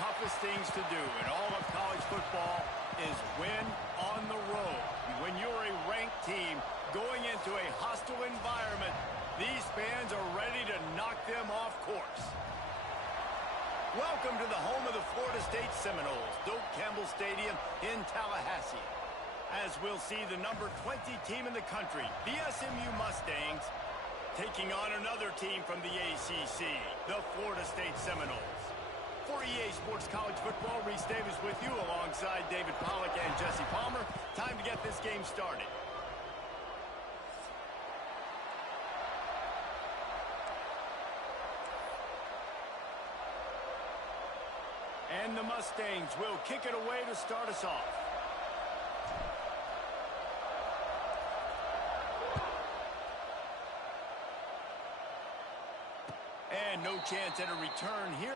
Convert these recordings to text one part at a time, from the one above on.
toughest things to do in all of college football is win on the road. When you're a ranked team going into a hostile environment, these fans are ready to knock them off course. Welcome to the home of the Florida State Seminoles, Doak Campbell Stadium in Tallahassee. As we'll see the number 20 team in the country, the SMU Mustangs, taking on another team from the ACC, the Florida State Seminoles. For EA Sports College Football, Reese Davis with you alongside David Pollack and Jesse Palmer. Time to get this game started. And the Mustangs will kick it away to start us off. And no chance at a return here.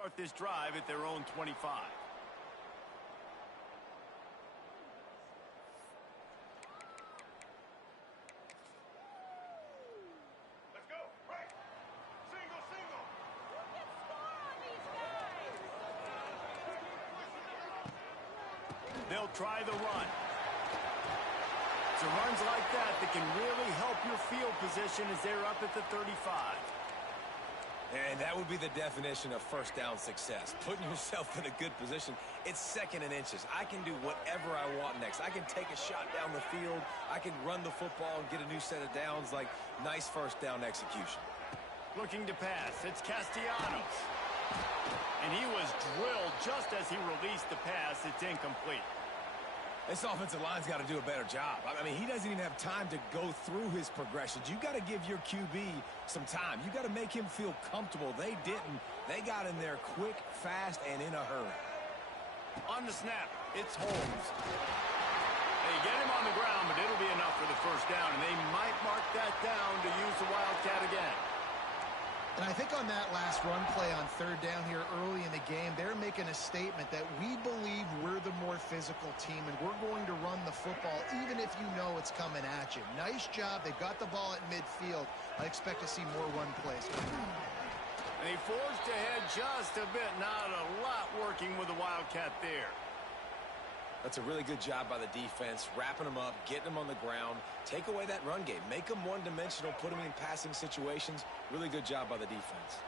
Start this drive at their own 25. Let's go. Right. Single, single. Who can score on these guys? They'll try the run. It's runs like that that can really help your field position as they're up at the 35. And that would be the definition of first down success. Putting yourself in a good position. It's second and inches. I can do whatever I want next. I can take a shot down the field. I can run the football and get a new set of downs. Like, nice first down execution. Looking to pass. It's Castellanos. And he was drilled just as he released the pass. It's incomplete. This offensive line's got to do a better job. I mean, he doesn't even have time to go through his progressions. You got to give your QB some time. You got to make him feel comfortable. They didn't. They got in there quick, fast, and in a hurry. On the snap, it's Holmes. They get him on the ground, but it'll be enough for the first down, and they might mark that down to use the Wildcat again. And I think on that last run play on third down here early in the game, they're making a statement that we believe physical team, and we're going to run the football even if you know it's coming at you. Nice job. They've got the ball at midfield. I expect to see more run plays. They forced ahead just a bit. Not a lot working with the Wildcat there. That's a really good job by the defense, wrapping them up, getting them on the ground. Take away that run game. Make them one-dimensional, put them in passing situations. Really good job by the defense.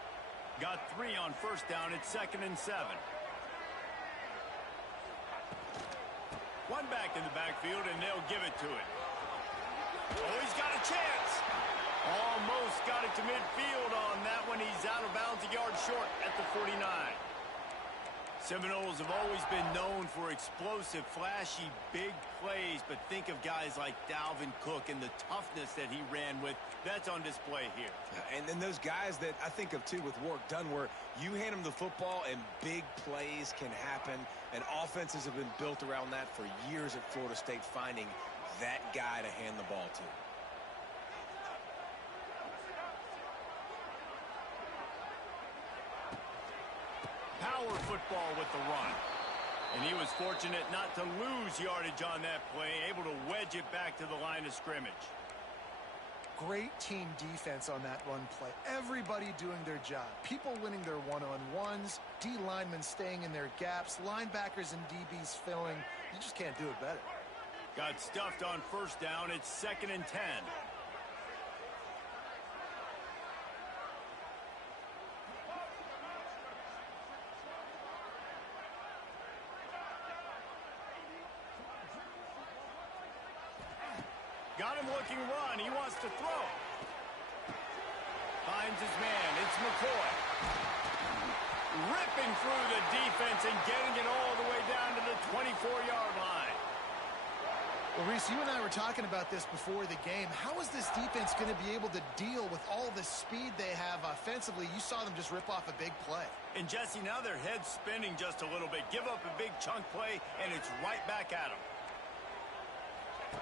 Got 3 on first down. It's 2nd and 7. One back in the backfield, and they'll give it to it. Oh, he's got a chance. Almost got it to midfield on that one. He's out of bounds, a yard short at the 49. Seminoles have always been known for explosive, flashy, big plays, but think of guys like Dalvin Cook and the toughness that he ran with. That's on display here. And then those guys that I think of, too, with work done, where you hand them the football and big plays can happen, and offenses have been built around that for years at Florida State, finding that guy to hand the ball to. Power football with the run. And he was fortunate not to lose yardage on that play, able to wedge it back to the line of scrimmage. Great team defense on that run play. Everybody doing their job. People winning their one-on-ones, D linemen staying in their gaps, linebackers and DBs filling. You just can't do it better. Got stuffed on first down. It's 2nd and 10. Got him looking run. He wants to throw. Finds his man. It's McCoy. Ripping through the defense and getting it all the way down to the 24-yard line. Well, Reese, you and I were talking about this before the game. How is this defense going to be able to deal with all the speed they have offensively? You saw them just rip off a big play. And, Jesse, now their head's spinning just a little bit. Give up a big chunk play, and it's right back at them.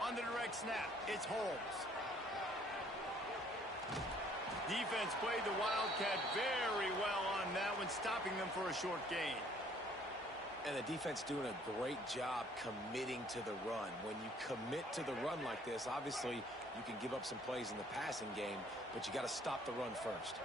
On the direct snap, it's Holmes. Defense played the Wildcat very well on that one, stopping them for a short gain. And the defense doing a great job committing to the run. When you commit to the run like this, obviously you can give up some plays in the passing game, but you got to stop the run first.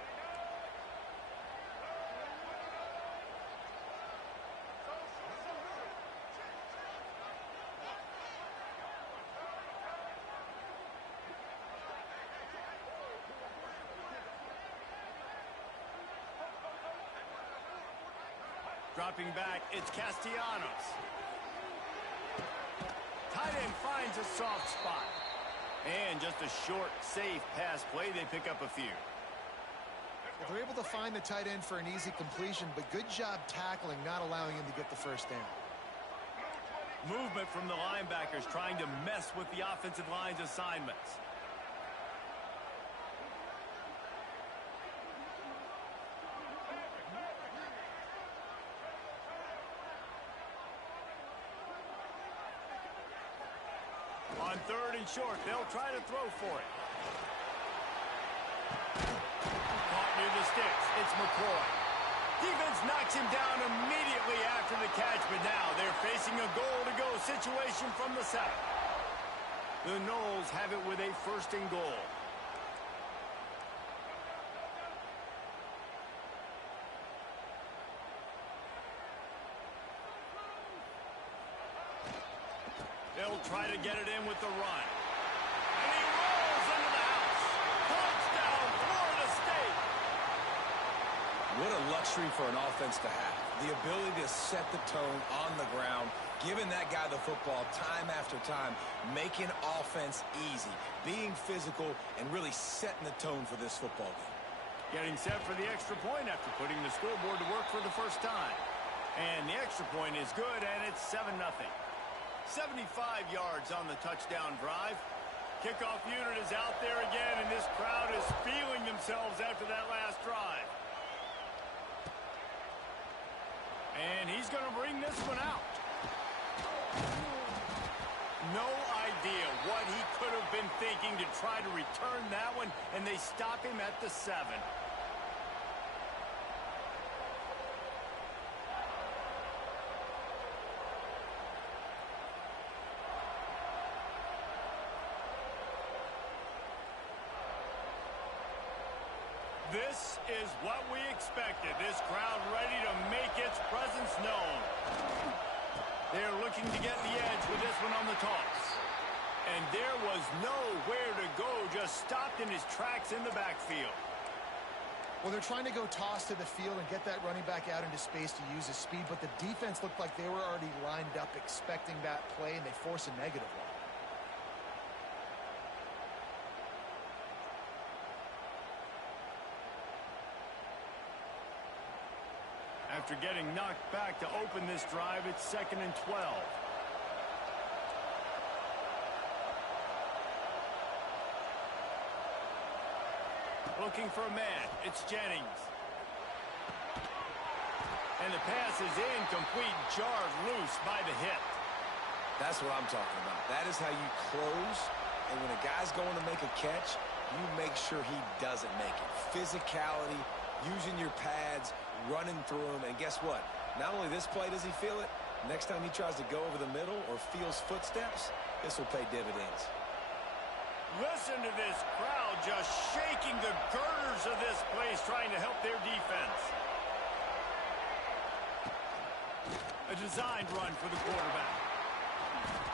Dropping back, it's Castellanos. Tight end finds a soft spot. And just a short, safe pass play. They pick up a few. Well, they're able to find the tight end for an easy completion, but good job tackling, not allowing him to get the first down. Movement from the linebackers trying to mess with the offensive line's assignments. On 3rd and short, they'll try to throw for it. Caught near the sticks. It's McCoy. Defense knocks him down immediately after the catch, but now they're facing a goal-to-go situation from the 7. The Noles have it with a 1st and goal. They'll try to get it in with the run. And he rolls into the house. Touchdown, Florida State. What a luxury for an offense to have. The ability to set the tone on the ground, giving that guy the football time after time, making offense easy, being physical, and really setting the tone for this football game. Getting set for the extra point after putting the scoreboard to work for the first time. And the extra point is good, and it's 7-0. 75 yards on the touchdown drive. Kickoff unit is out there again, and this crowd is feeling themselves after that last drive. And he's going to bring this one out. No idea what he could have been thinking to try to return that one, and they stop him at the 7. is what we expected. This crowd ready to make its presence known. They're looking to get the edge with this one on the toss. And there was nowhere to go, just stopped in his tracks in the backfield. Well, they're trying to go toss to the field and get that running back out into space to use his speed, but the defense looked like they were already lined up expecting that play, and they force a negative one. After getting knocked back to open this drive, it's 2nd and 12. Looking for a man. It's Jennings. And the pass is incomplete, jarred loose by the hit. That's what I'm talking about. That is how you close. And when a guy's going to make a catch, you make sure he doesn't make it. Physicality, using your pads, running through him. And guess what? Not only this play does he feel it, next time he tries to go over the middle or feels footsteps, this will pay dividends. Listen to this crowd just shaking the girders of this place, trying to help their defense. A designed run for the quarterback.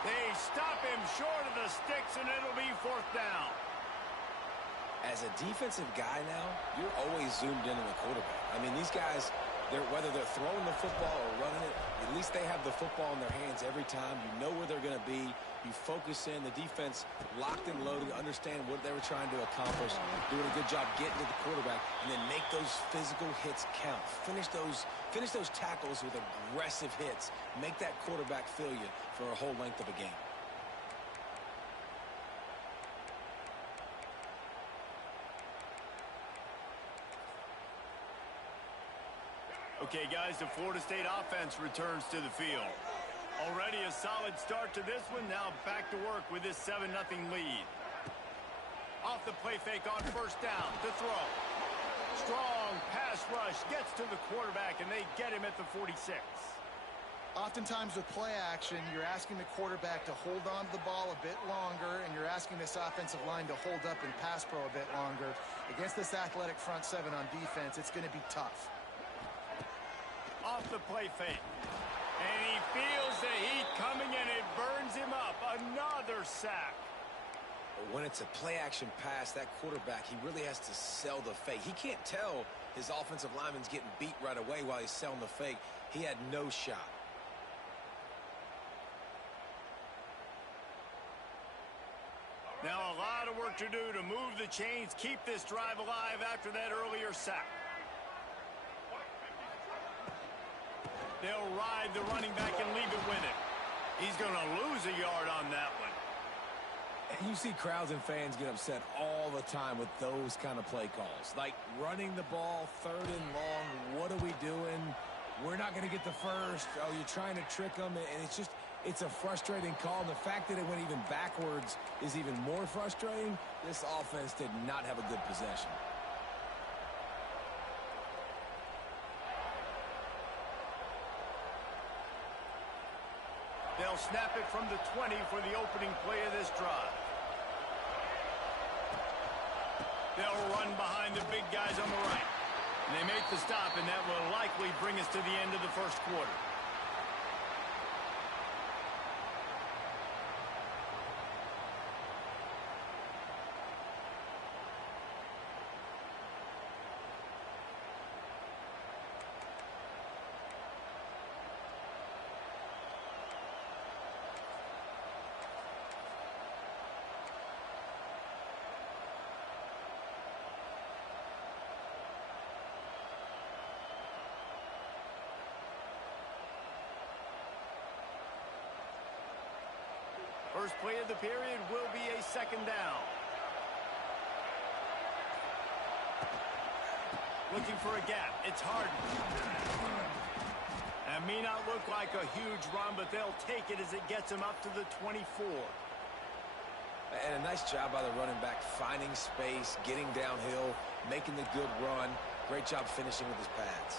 They stop him short of the sticks, and it'll be 4th down. As a defensive guy now, you're always zoomed in on the quarterback. I mean, these guys, whether they're throwing the football or running it, at least they have the football in their hands every time. You know where they're going to be. You focus in. The defense locked and loaded, understand what they were trying to accomplish, doing a good job getting to the quarterback, and then make those physical hits count. Finish those tackles with aggressive hits. Make that quarterback feel you for a whole length of a game. Okay, guys, the Florida State offense returns to the field. Already a solid start to this one. Now back to work with this 7-0 lead. Off the play fake on 1st down to throw. Strong pass rush gets to the quarterback, and they get him at the 46. Oftentimes with play action, you're asking the quarterback to hold on to the ball a bit longer, and you're asking this offensive line to hold up in pass pro a bit longer. Against this athletic front 7 on defense, it's going to be tough. Off the play fake. And he feels the heat coming, and it burns him up. Another sack. When it's a play-action pass, that quarterback, he really has to sell the fake. He can't tell his offensive lineman's getting beat right away while he's selling the fake. He had no shot. Now a lot of work to do to move the chains, keep this drive alive after that earlier sack. They'll ride the running back and leave it with him. He's going to lose a yard on that one. And you see crowds and fans get upset all the time with those kind of play calls. Like running the ball 3rd and long. What are we doing? We're not going to get the first. Oh, you're trying to trick them. And it's a frustrating call. And the fact that it went even backwards is even more frustrating. This offense did not have a good possession. They'll snap it from the 20 for the opening play of this drive. They'll run behind the big guys on the right. And they make the stop, and that will likely bring us to the end of the 1st quarter. First play of the period will be a 2nd down. Looking for a gap. It's Harden. That may not look like a huge run, but they'll take it as it gets them up to the 24. And a nice job by the running back, finding space, getting downhill, making the good run. Great job finishing with his pads.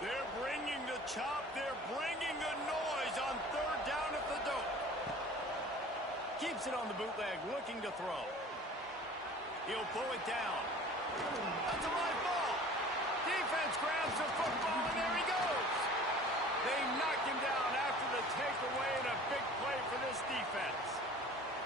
They're bringing the chop. They're bringing the noise on 3rd down at the dope. Keeps it on the bootleg, looking to throw. He'll pull it down. That's a live ball. Defense grabs the football, and there he goes. They knock him down after the takeaway, and a big play for this defense.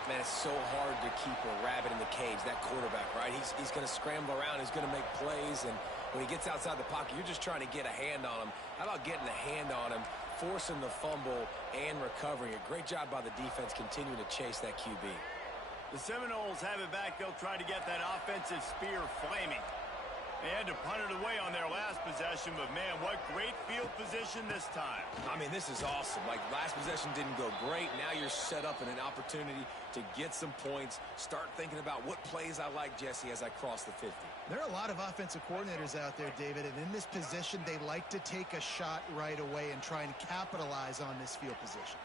Man, it's so hard to keep a rabbit in the cage, that quarterback, right? He's going to scramble around. He's going to make plays, and when he gets outside the pocket, you're just trying to get a hand on him. How about getting a hand on him, forcing the fumble, and recovering it? Great job by the defense continuing to chase that QB. The Seminoles have it back. They'll try to get that offensive spear flaming. They had to punt it away on their last possession, but, man, what great field position this time. I mean, this is awesome. Like, last possession didn't go great. Now you're set up in an opportunity to get some points. Start thinking about what plays I like, Jesse, as I cross the 50. There are a lot of offensive coordinators out there, David, and in this position, they like to take a shot right away and try and capitalize on this field position.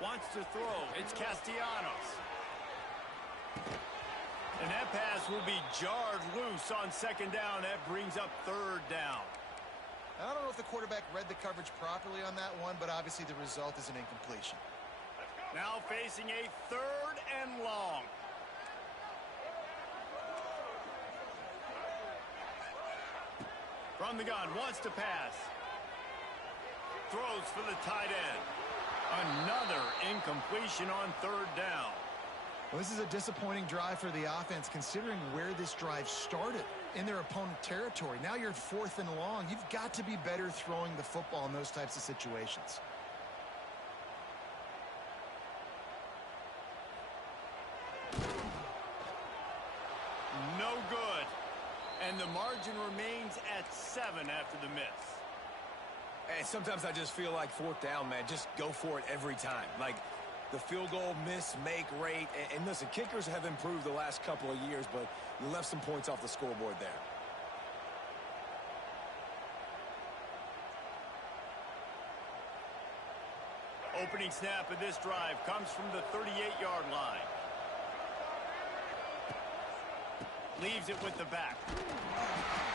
Wants to throw. It's Castellanos. And that pass will be jarred loose on second down. That brings up third down. I don't know if the quarterback read the coverage properly on that one, but obviously the result is an incompletion. Now facing a third and long. From the gun, wants to pass. Throws for the tight end. Another incompletion on third down. Well, this is a disappointing drive for the offense, considering where this drive started, in their opponent territory. Now you're at fourth and long. You've got to be better throwing the football in those types of situations. No good. And the margin remains at 7 after the miss. And sometimes I just feel like fourth down, man, just go for it every time. Like the field goal miss-make rate. And listen, kickers have improved the last couple of years, but you left some points off the scoreboard there. Opening snap of this drive comes from the 38-yard line. Leaves it with the back.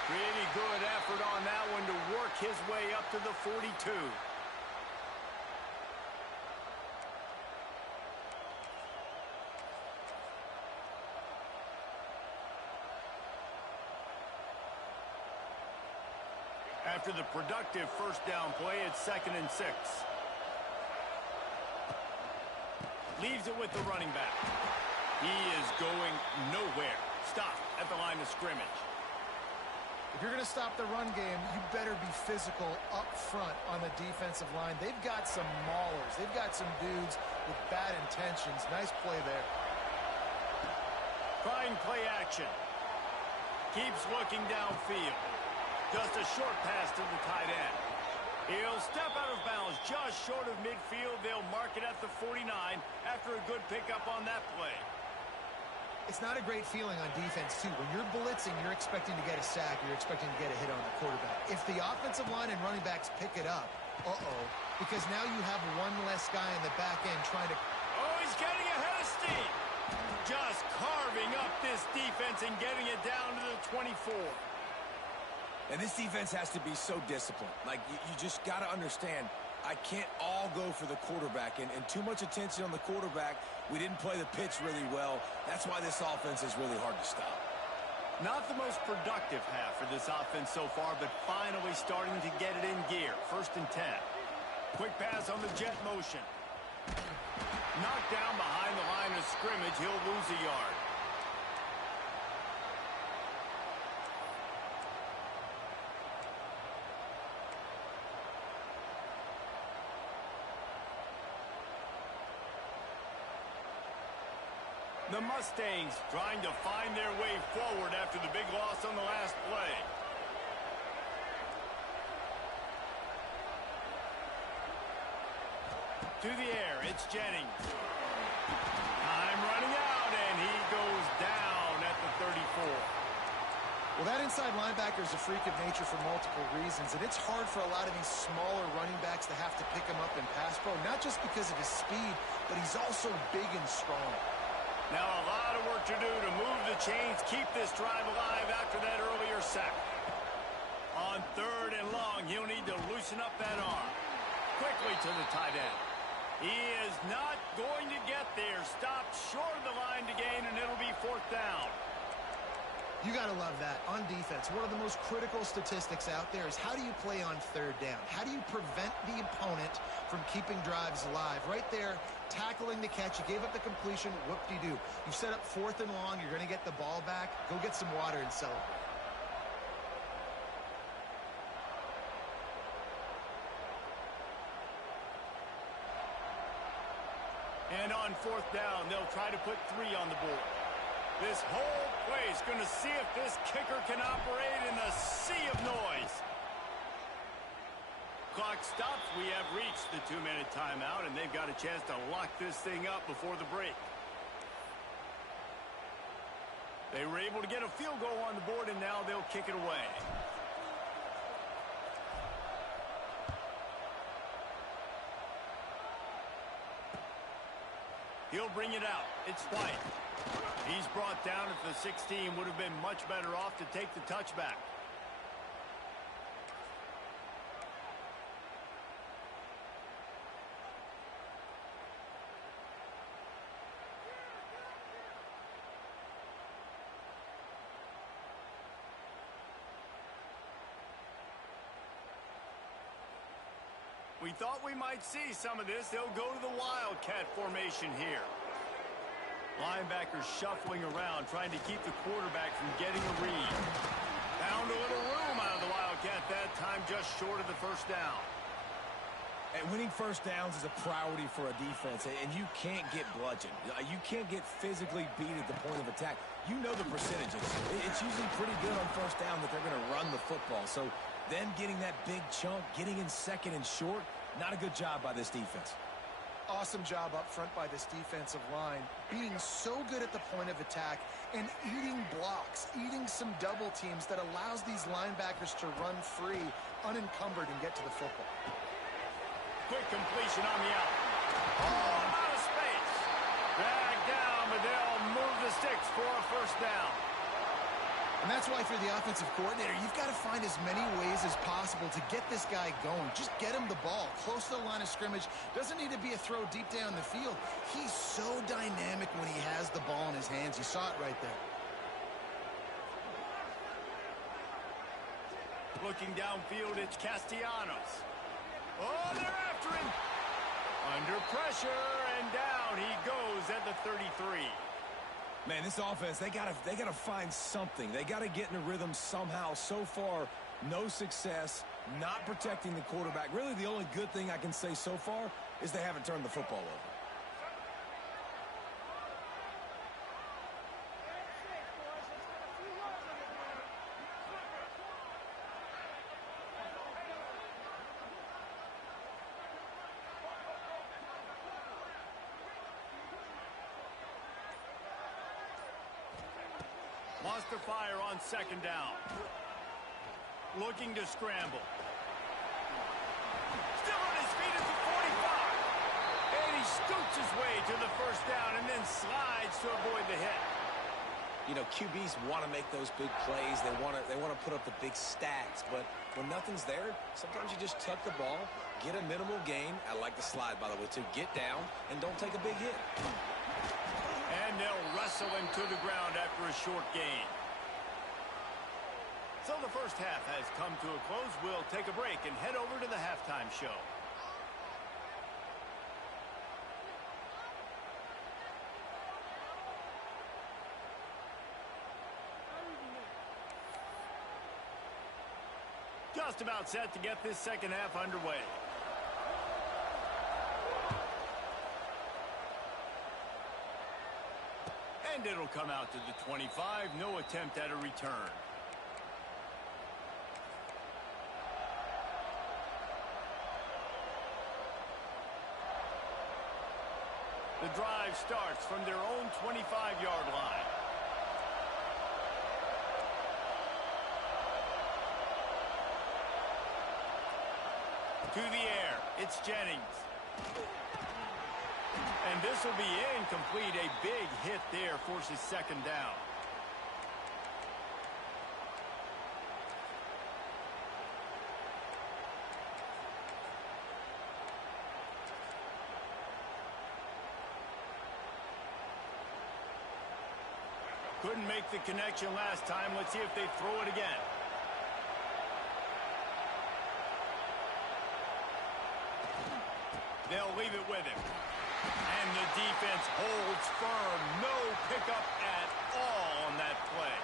Pretty good effort on that one to work his way up to the 42. After the productive first down play, it's 2nd and 6. Leaves it with the running back. He is going nowhere. Stop at the line of scrimmage. If you're going to stop the run game, you better be physical up front on the defensive line. They've got some maulers. They've got some dudes with bad intentions. Nice play there. Trying play action. Keeps looking downfield. Just a short pass to the tight end. He'll step out of bounds just short of midfield. They'll mark it at the 49 after a good pickup on that play. It's not a great feeling on defense, too. When you're blitzing, you're expecting to get a sack. You're expecting to get a hit on the quarterback. If the offensive line and running backs pick it up, because now you have one less guy in the back end trying to... Oh, he's getting ahead of steam. Just carving up this defense and getting it down to the 24. And this defense has to be so disciplined. Like, you just got to understand, I can't all go for the quarterback. And too much attention on the quarterback. We didn't play the pitch really well. That's why this offense is really hard to stop. Not the most productive half for this offense so far, but finally starting to get it in gear. 1st and 10. Quick pass on the jet motion. Knocked down behind the line of scrimmage. He'll lose a yard. The Mustangs trying to find their way forward after the big loss on the last play. To the air, it's Jennings. Time running out, and he goes down at the 34. Well, that inside linebacker is a freak of nature for multiple reasons, and it's hard for a lot of these smaller running backs to have to pick him up in pass pro, not just because of his speed, but he's also big and strong. Now a lot of work to do to move the chains, keep this drive alive after that earlier sack. On 3rd and long, he'll need to loosen up that arm. Quickly to the tight end. He is not going to get there. Stopped short of the line to gain, and it'll be 4th down. You got to love that. On defense, one of the most critical statistics out there is how do you play on 3rd down? How do you prevent the opponent from keeping drives alive? Right there, tackling the catch. You gave up the completion. Whoop-de-doo. You set up 4th and long. You're going to get the ball back. Go get some water and celebrate. And on 4th down, they'll try to put 3 on the board. This whole play is going to see if this kicker can operate in a sea of noise. Clock stops. We have reached the 2-minute timeout, and they've got a chance to lock this thing up before the break. They were able to get a field goal on the board, and now they'll kick it away. He'll bring it out. It's White. He's brought down at the 16. Would have been much better off to take the touchback. We thought we might see some of this. They'll go to the Wildcat formation here. Linebackers shuffling around, trying to keep the quarterback from getting a read. Found a little room out of the Wildcat that time, just short of the 1st down. And winning 1st downs is a priority for a defense, and you can't get bludgeoned. You can't get physically beat at the point of attack. You know the percentages. It's usually pretty good on 1st down that they're going to run the football. So then getting that big chunk, getting in 2nd and short, not a good job by this defense. Awesome job up front by this defensive line, being so good at the point of attack and eating blocks, eating some double teams that allows these linebackers to run free, unencumbered, and get to the football. Quick completion on the out. Oh, out of space. Dragged down, but they'll move the sticks for a 1st down. And that's why for the offensive coordinator, you've got to find as many ways as possible to get this guy going. Just get him the ball close to the line of scrimmage. Doesn't need to be a throw deep down the field. He's so dynamic when he has the ball in his hands. You saw it right there. Looking downfield, it's Castellanos. Oh, they're after him. Under pressure, and down he goes at the 33. Man, this offense, they gotta find something. They gotta get in a rhythm somehow. So far, no success, not protecting the quarterback. Really, the only good thing I can say so far is they haven't turned the football over. Wants to fire on 2nd down. Looking to scramble. Still on his feet at the 45. And he scoots his way to the 1st down and then slides to avoid the hit. You know, QBs want to make those big plays. They want to put up the big stats. But when nothing's there, sometimes you just tuck the ball, get a minimal gain. I like the slide, by the way, to get down and don't take a big hit. And they'll wrestle him to the ground after a short gain. So the 1st half has come to a close. We'll take a break and head over to the halftime show. Just about set to get this 2nd half underway. And it'll come out to the 25. No attempt at a return. The drive starts from their own 25-yard line. To the air. It's Jennings. And this will be incomplete. A big hit there forces second down. Couldn't make the connection last time. Let's see if they throw it again. They'll leave it with him. And the defense holds firm. No pickup at all on that play.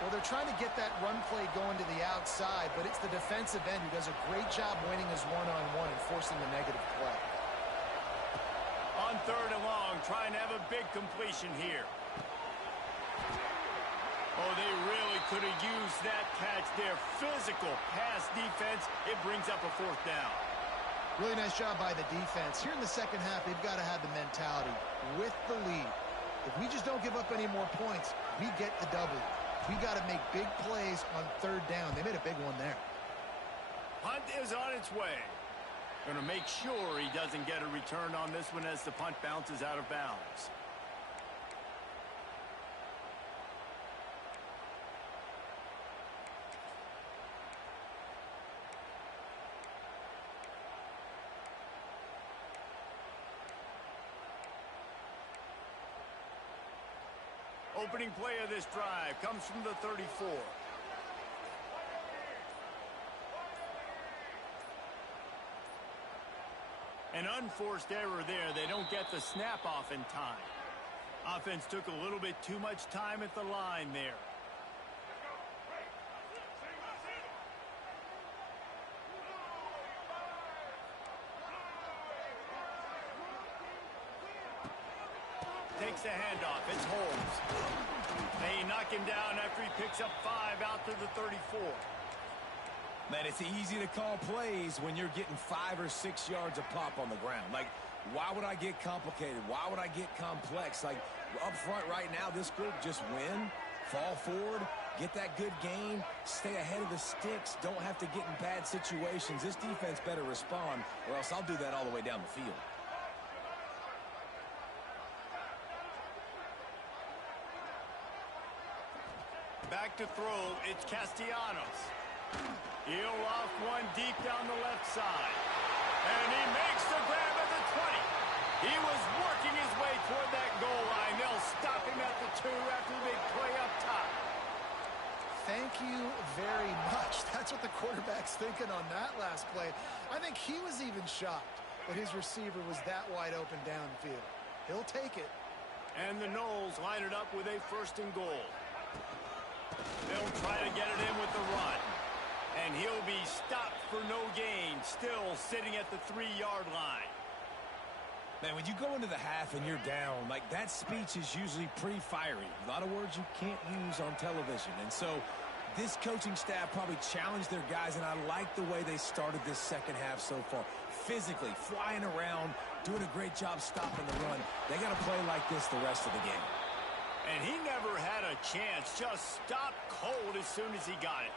Well, they're trying to get that run play going to the outside, but it's the defensive end who does a great job winning his one-on-one and forcing the negative play. On third and long, trying to have a big completion here. Oh, they really could have used that catch there. Physical pass defense. It brings up a fourth down. Really nice job by the defense. Here in the second half, they've got to have the mentality with the lead. If we just don't give up any more points, we get the W. We got to make big plays on third down. They made a big one there. Punt is on its way. Going to make sure he doesn't get a return on this one as the punt bounces out of bounds. Opening play of this drive comes from the 34. An unforced error there. They don't get the snap off in time. Offense took a little bit too much time at the line there. Takes the handoff. It's Holmes. They knock him down after he picks up 5 out to the 34. Man, it's easy to call plays when you're getting 5 or 6 yards a pop on the ground. Like, why would I get complicated? Why would I get complex? Like, up front right now, this group just win, fall forward, get that good gain, stay ahead of the sticks, don't have to get in bad situations. This defense better respond, or else I'll do that all the way down the field. Back to throw, it's Castellanos. He'll off one deep down the left side. And he makes the grab at the 20. He was working his way toward that goal line. They'll stop him at the 2 after the big play up top. Thank you very much. That's what the quarterback's thinking on that last play. I think he was even shocked that his receiver was that wide open downfield. He'll take it. And the Knowles line it up with a 1st and goal. They'll try to get it in with the run. And he'll be stopped for no gain, still sitting at the 3-yard line. Man, when you go into the half and you're down, like, that speech is usually pretty fiery. A lot of words you can't use on television. And so this coaching staff probably challenged their guys, and I like the way they started this second half so far. Physically, flying around, doing a great job stopping the run. They got to play like this the rest of the game. And he never had a chance, just stopped cold as soon as he got it.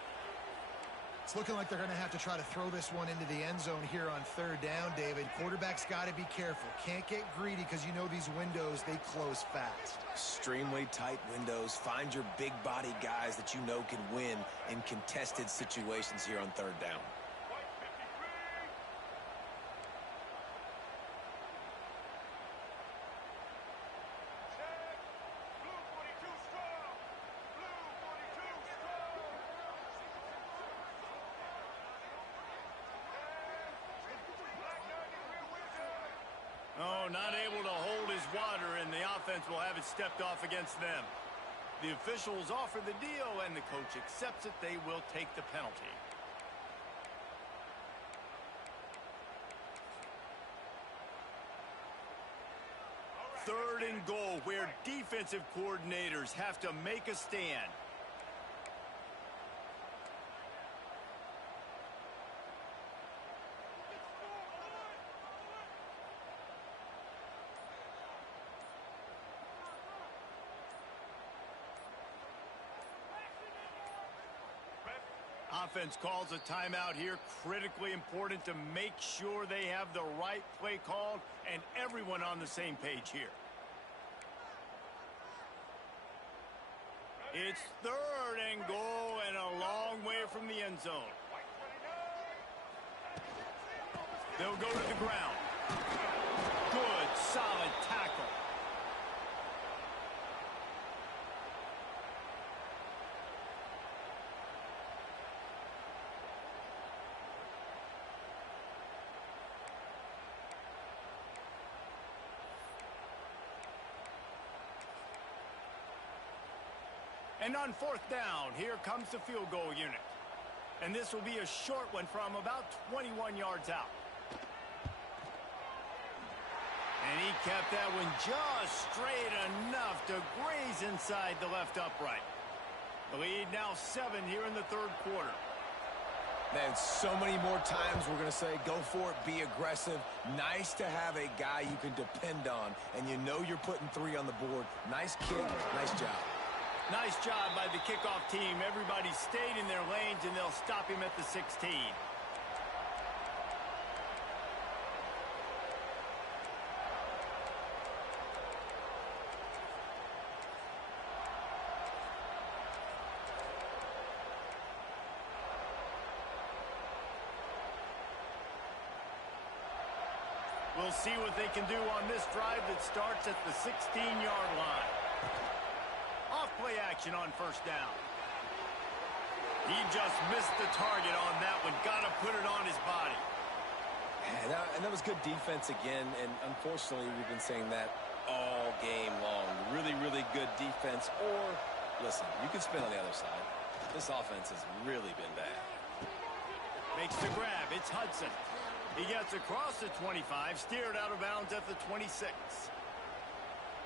It's looking like they're going to have to try to throw this one into the end zone here on third down, David. Quarterback's got to be careful. Can't get greedy because you know these windows, they close fast. Extremely tight windows. Find your big body guys that you know can win in contested situations here on third down. Oh, not able to hold his water, and the offense will have it stepped off against them. The officials offer the deal, and the coach accepts it. They will take the penalty. Third and goal, where defensive coordinators have to make a stand. Offense calls a timeout here. Critically important to make sure they have the right play called and everyone on the same page here. It's 3rd and goal and a long way from the end zone. They'll go to the ground. Good, solid tackle. And on 4th down, here comes the field goal unit. And this will be a short one from about 21 yards out. And he kept that one just straight enough to graze inside the left upright. The lead now 7 here in the 3rd quarter. Man, so many more times we're going to say, go for it, be aggressive. Nice to have a guy you can depend on, and you know you're putting 3 on the board. Nice kick, nice job. Nice job by the kickoff team. Everybody stayed in their lanes, and they'll stop him at the 16. We'll see what they can do on this drive that starts at the 16-yard line. Off-play action on 1st down. He just missed the target on that one. Got to put it on his body. And that was good defense again, and unfortunately we've been saying that all game long. Really, really good defense. Or, listen, you can spin on the other side. This offense has really been bad. Makes the grab. It's Hudson. He gets across the 25, steered out of bounds at the 26.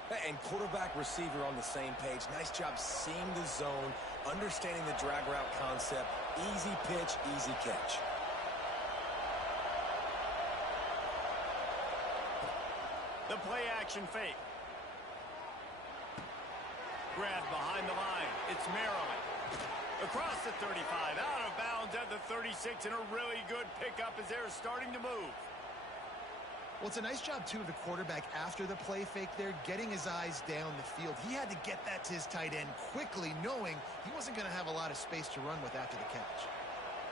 And quarterback receiver on the same page. Nice job seeing the zone, understanding the drag route concept. Easy pitch, easy catch. The play action fake. Grab behind the line. It's Maryland. Across the 35, out of bounds at the 36, and a really good pickup as they're starting to move. Well, it's a nice job, too, of the quarterback after the play fake there, getting his eyes down the field. He had to get that to his tight end quickly, knowing he wasn't going to have a lot of space to run with after the catch.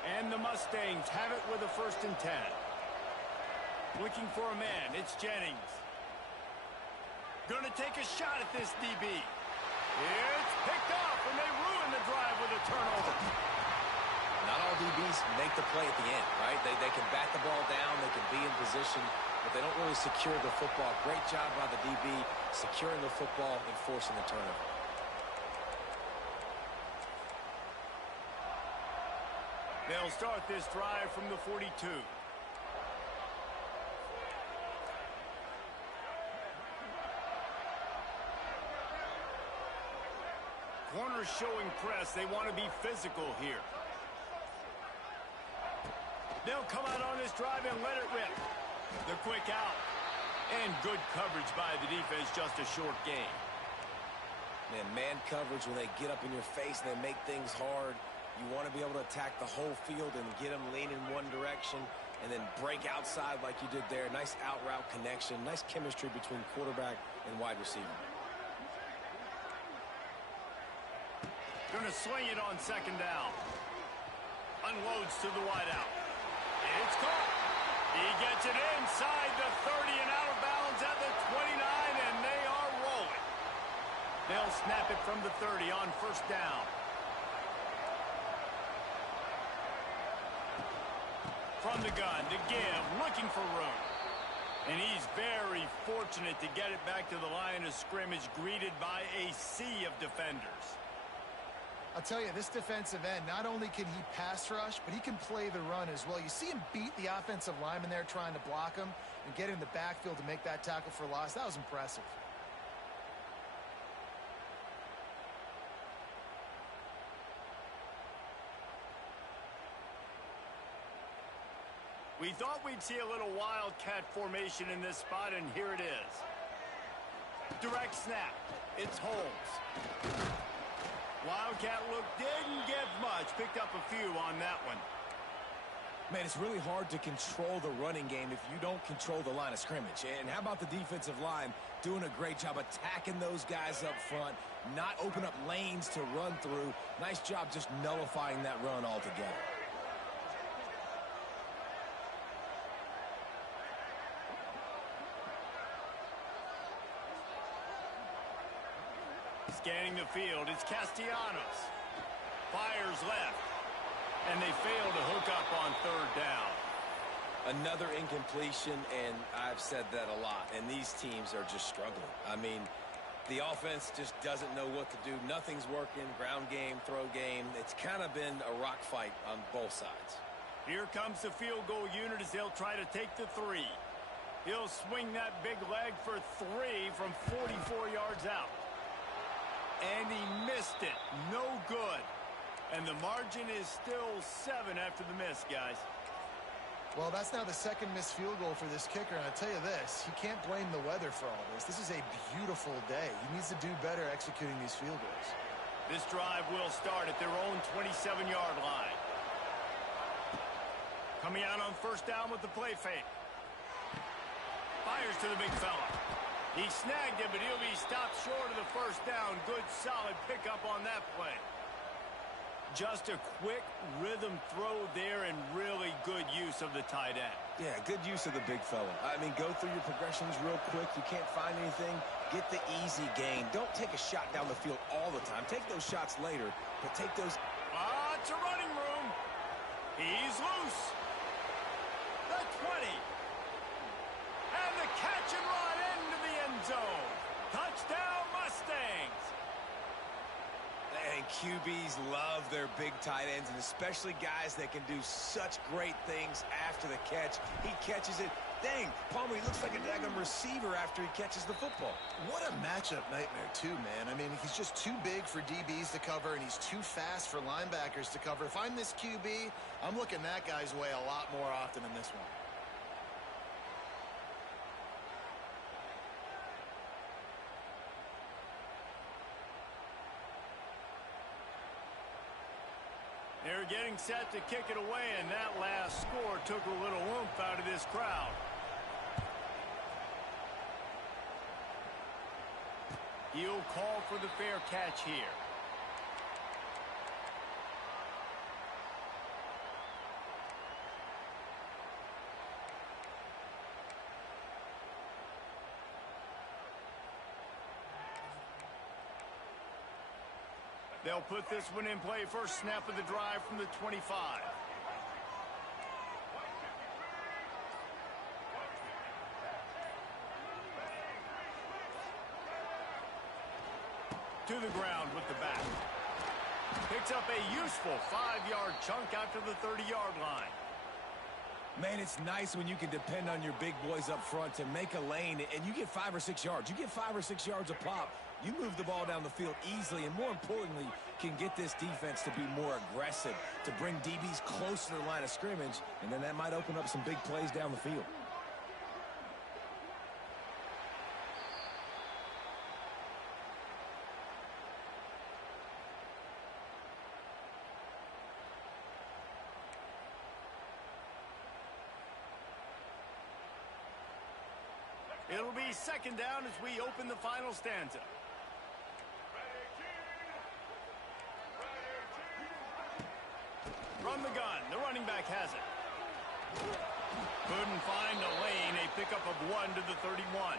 And the Mustangs have it with a 1st and 10. Looking for a man. It's Jennings. Going to take a shot at this DB. It's picked off, and they ruin the drive with a turnover. Not all DBs make the play at the end, right? They can bat the ball down, they can be in position, but they don't really secure the football. Great job by the DB securing the football and forcing the turnover. They'll start this drive from the 42. Corners showing press. They want to be physical here. They'll come out on this drive and let it rip. The quick out. And good coverage by the defense, just a short game. Man coverage, when they get up in your face and they make things hard, you want to be able to attack the whole field and get them leaning one direction and then break outside like you did there. Nice out route connection. Nice chemistry between quarterback and wide receiver. Going to swing it on 2nd down. Unloads to the wideout. It's caught. He gets it inside the 30 and out of bounds at the 29, and they are rolling. They'll snap it from the 30 on 1st down. From the gun to give, looking for room. And he's very fortunate to get it back to the line of scrimmage, greeted by a sea of defenders. I'll tell you, this defensive end, not only can he pass rush, but he can play the run as well. You see him beat the offensive lineman there trying to block him and get in the backfield to make that tackle for loss. That was impressive. We thought we'd see a little wildcat formation in this spot, and here it is. Direct snap. It's Holmes. While Wildcat look didn't get much. Picked up a few on that one. Man, it's really hard to control the running game if you don't control the line of scrimmage. And how about the defensive line doing a great job attacking those guys up front, not open up lanes to run through. Nice job just nullifying that run altogether. Scanning the field, it's Castellanos. Fires left. And they fail to hook up on third down. Another incompletion, and I've said that a lot, and these teams are just struggling. I mean, the offense just doesn't know what to do. Nothing's working. Ground game, throw game. It's kind of been a rock fight on both sides. Here comes the field goal unit as they'll try to take the 3. He'll swing that big leg for 3 from 44 yards out. And he missed it. No good. And the margin is still 7 after the miss, guys. Well, that's now the second missed field goal for this kicker, and I tell you this, he can't blame the weather for all this. This is a beautiful day. He needs to do better executing these field goals. This drive will start at their own 27-yard line. Coming out on first down with the play fake. Fires to the big fella. He snagged it, but he'll be stopped short of the first down. Good, solid pickup on that play. Just a quick rhythm throw there and really good use of the tight end. Yeah, good use of the big fella. I mean, go through your progressions real quick. You can't find anything. Get the easy gain. Don't take a shot down the field all the time. Take those shots later, but take those... It's a running room. He's loose. The 20. And the catch and run into the end zone. Touchdown, Mustangs. And QBs love their big tight ends, and especially guys that can do such great things after the catch. He catches it. Dang, Palmer, he looks like a daggone receiver after he catches the football. What a matchup nightmare, too, man. I mean, he's just too big for DBs to cover, and he's too fast for linebackers to cover. If I'm this QB, I'm looking that guy's way a lot more often than this one. They're getting set to kick it away, and that last score took a little oomph out of this crowd. He'll call for the fair catch here. They'll put this one in play. First snap of the drive from the 25. To the ground with the back. Picks up a useful 5-yard chunk out to the 30-yard line. Man, it's nice when you can depend on your big boys up front to make a lane, and you get 5 or 6 yards. You get 5 or 6 yards a pop. You move the ball down the field easily, and more importantly, can get this defense to be more aggressive, to bring DBs close to the line of scrimmage, and then that might open up some big plays down the field. It'll be second down as we open the final stanza. From the gun, the running back has it. Couldn't find a lane, a pickup of 1 to the 31.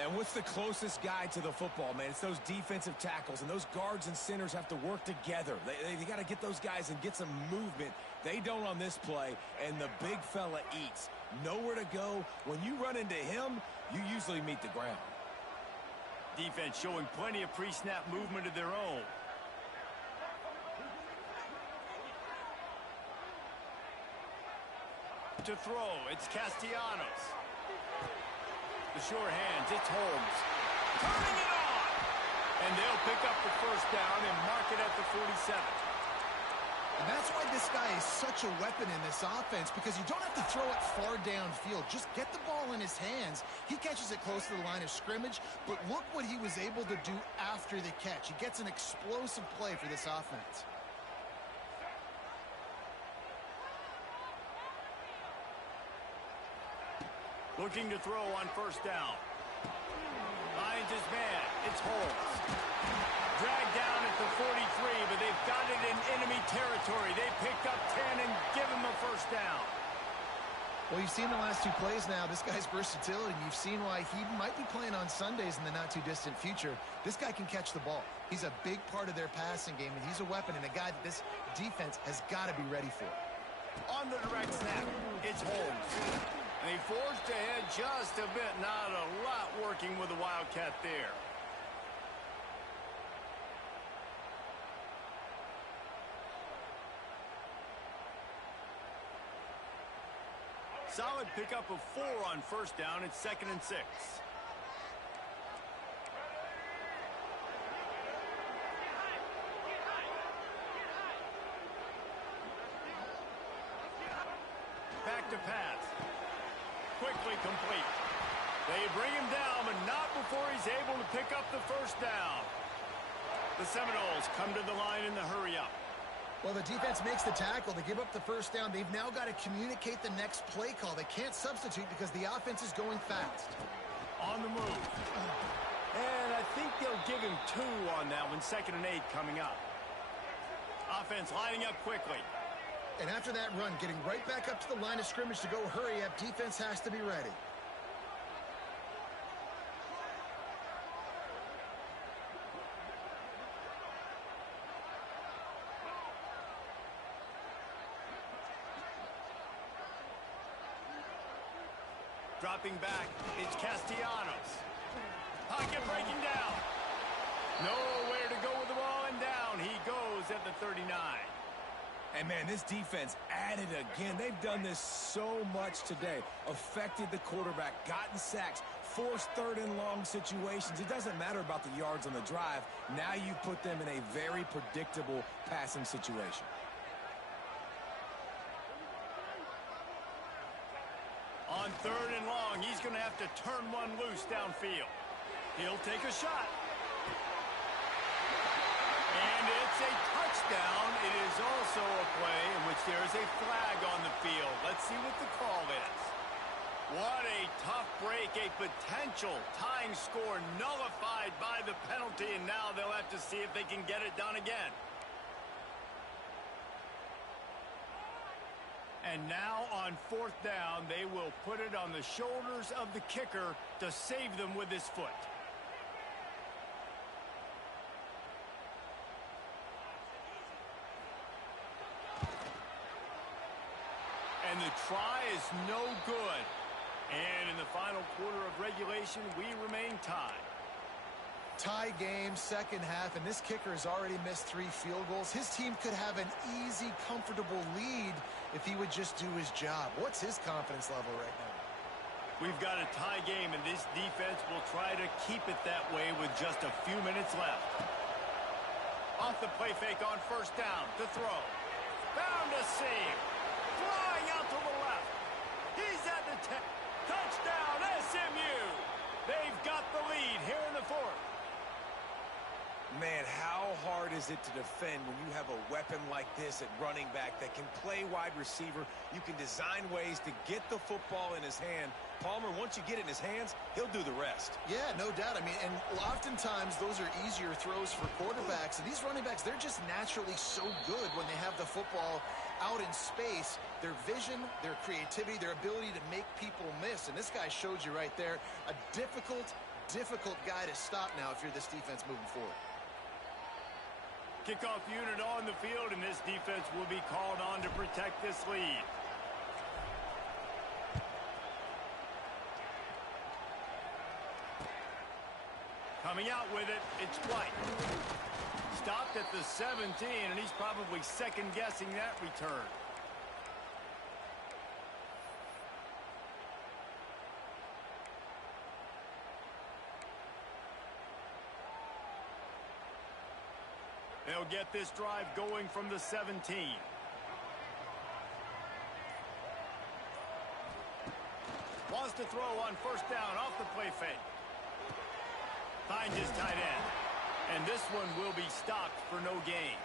And what's the closest guy to the football, man? It's those defensive tackles, and those guards and centers have to work together. They got to get those guys and get some movement. They don't on this play, and the big fella eats. Nowhere to go. When you run into him, you usually meet the ground. Defense showing plenty of pre-snap movement of their own. To throw, it's Castellanos. The sure hands, it's Holmes. Turning it on! And they'll pick up the first down and mark it at the 47. And that's why this guy is such a weapon in this offense, because you don't have to throw it far downfield. Just get the ball in his hands. He catches it close to the line of scrimmage, but look what he was able to do after the catch. He gets an explosive play for this offense. Looking to throw on first down. Finds his man. It's Holmes. Dragged down at the 43, but they've got it in enemy territory. They picked up 10 and give him a first down. Well, you've seen the last two plays now. This guy's versatility. You've seen why he might be playing on Sundays in the not-too-distant future. This guy can catch the ball. He's a big part of their passing game, and he's a weapon and a guy that this defense has got to be ready for. On the direct snap, it's Holmes. And he forced ahead just a bit. Not a lot working with the Wildcat there. Solid pickup of 4 on first down. It's 2nd and 6. Back to pass. Quickly complete. They bring him down, but not before he's able to pick up the first down. The Seminoles come to the line in the hurry-up. Well, the defense makes the tackle. They give up the first down. They've now got to communicate the next play call. They can't substitute because the offense is going fast. On the move. And I think they'll give him 2 on that one. 2nd and 8 coming up. Offense lining up quickly. And after that run, getting right back up to the line of scrimmage to go hurry up, defense has to be ready. Dropping back, it's Castellanos. Pocket breaking down. Nowhere to go with the ball, and down he goes at the 39. And, man, this defense added again. They've done this so much today. Affected the quarterback, gotten sacks, forced 3rd and long situations. It doesn't matter about the yards on the drive. Now you put them in a very predictable passing situation. On 3rd and long, he's going to have to turn one loose downfield. He'll take a shot. And it's a touchdown. It is also a play in which there is a flag on the field. Let's see what the call is. What a tough break. A potential tying score nullified by the penalty, and now they'll have to see if they can get it done again. And now on 4th down, they will put it on the shoulders of the kicker to save them with his foot. And the try is no good. And in the final quarter of regulation, we remain tied. Tie game, second half, and this kicker has already missed 3 field goals. His team could have an easy, comfortable lead if he would just do his job. What's his confidence level right now? We've got a tie game, and this defense will try to keep it that way with just a few minutes left. Off the play fake on first down to throw. Found a seam. Flying out to the left. He's at the 10. Touchdown, SMU. They've got the lead here in the 4th. Man, how hard is it to defend when you have a weapon like this at running back that can play wide receiver? You can design ways to get the football in his hand. Palmer, once you get it in his hands, he'll do the rest. Yeah, no doubt. I mean, and oftentimes those are easier throws for quarterbacks. And these running backs, they're just naturally so good when they have the football out in space. Their vision, their creativity, their ability to make people miss. And this guy showed you right there, a difficult guy to stop now if you're this defense moving forward. Kickoff unit on the field, and this defense will be called on to protect this lead. Coming out with it, it's White. Stopped at the 17, and he's probably second-guessing that return. They'll get this drive going from the 17. Wants to throw on first down off the play fake. Finds his tight end. And this one will be stopped for no gain.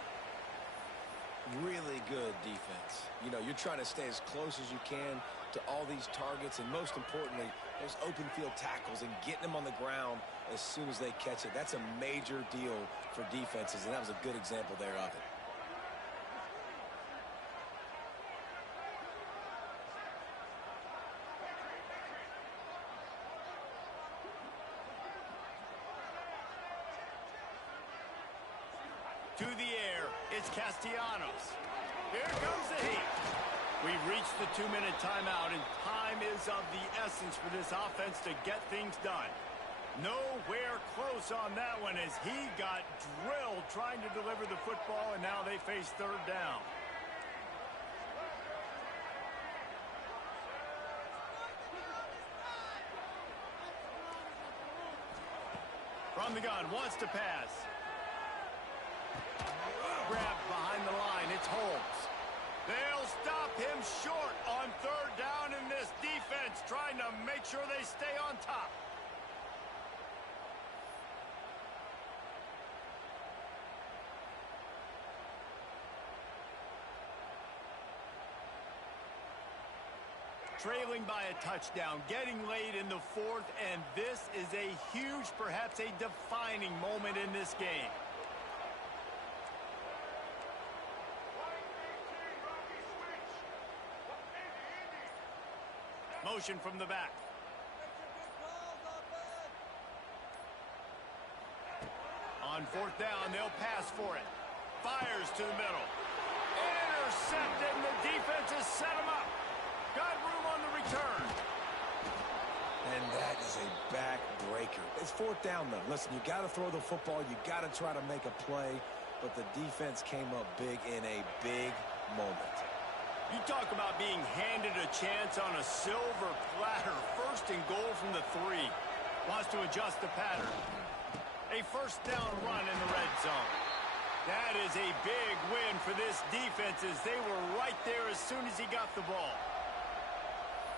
Really good defense. You know, you're trying to stay as close as you can to all these targets, and most importantly, those open field tackles and getting them on the ground as soon as they catch it. That's a major deal for defenses, and that was a good example there of it. To the air, it's Castellanos. Here comes the heat. We've reached the 2-minute timeout, and time is of the essence for this offense to get things done. Nowhere close on that one as he got drilled trying to deliver the football, and now they face third down. From the gun, wants to pass. Grabbed behind the line, it's Holmes. They'll stop him short on third down in this defense, trying to make sure they stay on top. Trailing by a touchdown, getting late in the fourth, and this is a huge, perhaps a defining moment in this game. Motion from the back. On fourth down, they'll pass for it. Fires to the middle. Intercepted, and the defense has set him up. Got room on the return. And that is a backbreaker. It's fourth down, though. Listen, you got to throw the football. You got to try to make a play. But the defense came up big in a big moment. You talk about being handed a chance on a silver platter. First and goal from the 3. Wants to adjust the pattern. A first down run in the red zone. That is a big win for this defense as they were right there as soon as he got the ball.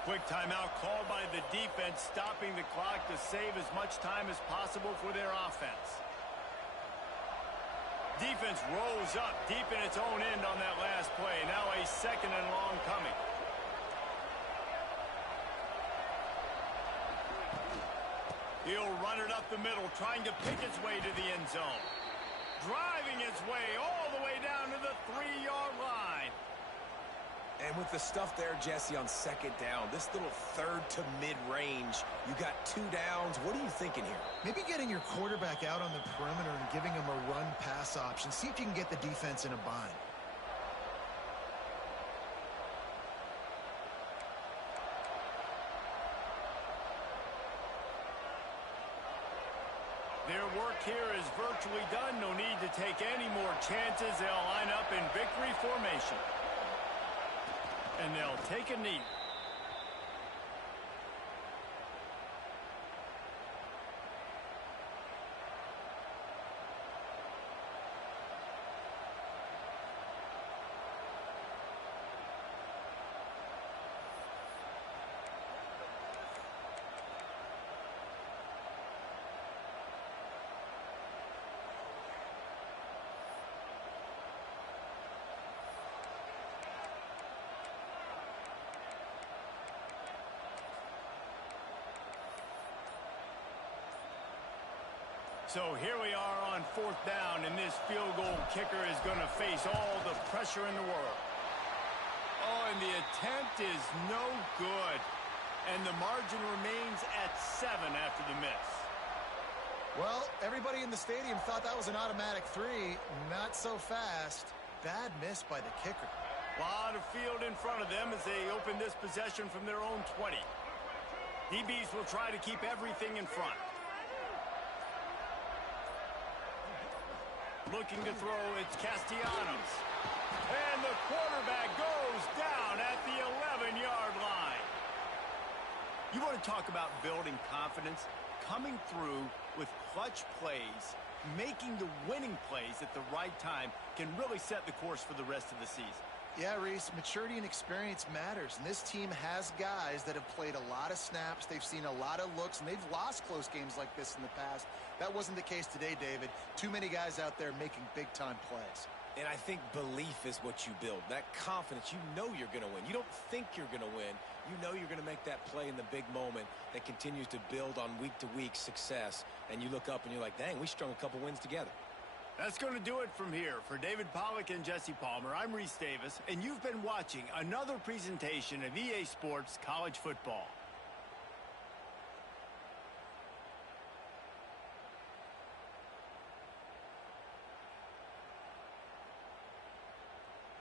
Quick timeout called by the defense, stopping the clock to save as much time as possible for their offense. Defense rose up deep in its own end on that last play. Now a second and long coming. He'll run it up the middle, trying to pick its way to the end zone. Driving its way all the way down to the 3-yard line. And with the stuff there, Jesse, on second down, this little third to mid-range, you got 2 downs. What are you thinking here? Maybe getting your quarterback out on the perimeter and giving him a run-pass option. See if you can get the defense in a bind. Their work here is virtually done. No need to take any more chances. They'll line up in victory formation. And they'll take a knee. So here we are on fourth down, and this field goal kicker is going to face all the pressure in the world. Oh, and the attempt is no good. And the margin remains at 7 after the miss. Well, everybody in the stadium thought that was an automatic 3. Not so fast. Bad miss by the kicker. A lot of field in front of them as they open this possession from their own 20. DBs will try to keep everything in front. Looking to throw, it's Castellanos. And the quarterback goes down at the 11-yard line. You want to talk about building confidence? Coming through with clutch plays making the winning plays at the right time can really set the course for the rest of the season. Yeah, Reese, maturity and experience matters, and this team has guys that have played a lot of snaps, they've seen a lot of looks, and they've lost close games like this in the past. That wasn't the case today, David. Too many guys out there making big-time plays. And I think belief is what you build. That confidence, you know you're going to win. You don't think you're going to win. You know you're going to make that play in the big moment that continues to build on week-to-week success. And you look up and you're like, dang, we strung a couple wins together. That's going to do it from here. For David Pollack and Jesse Palmer, I'm Reese Davis, and you've been watching another presentation of EA Sports College Football.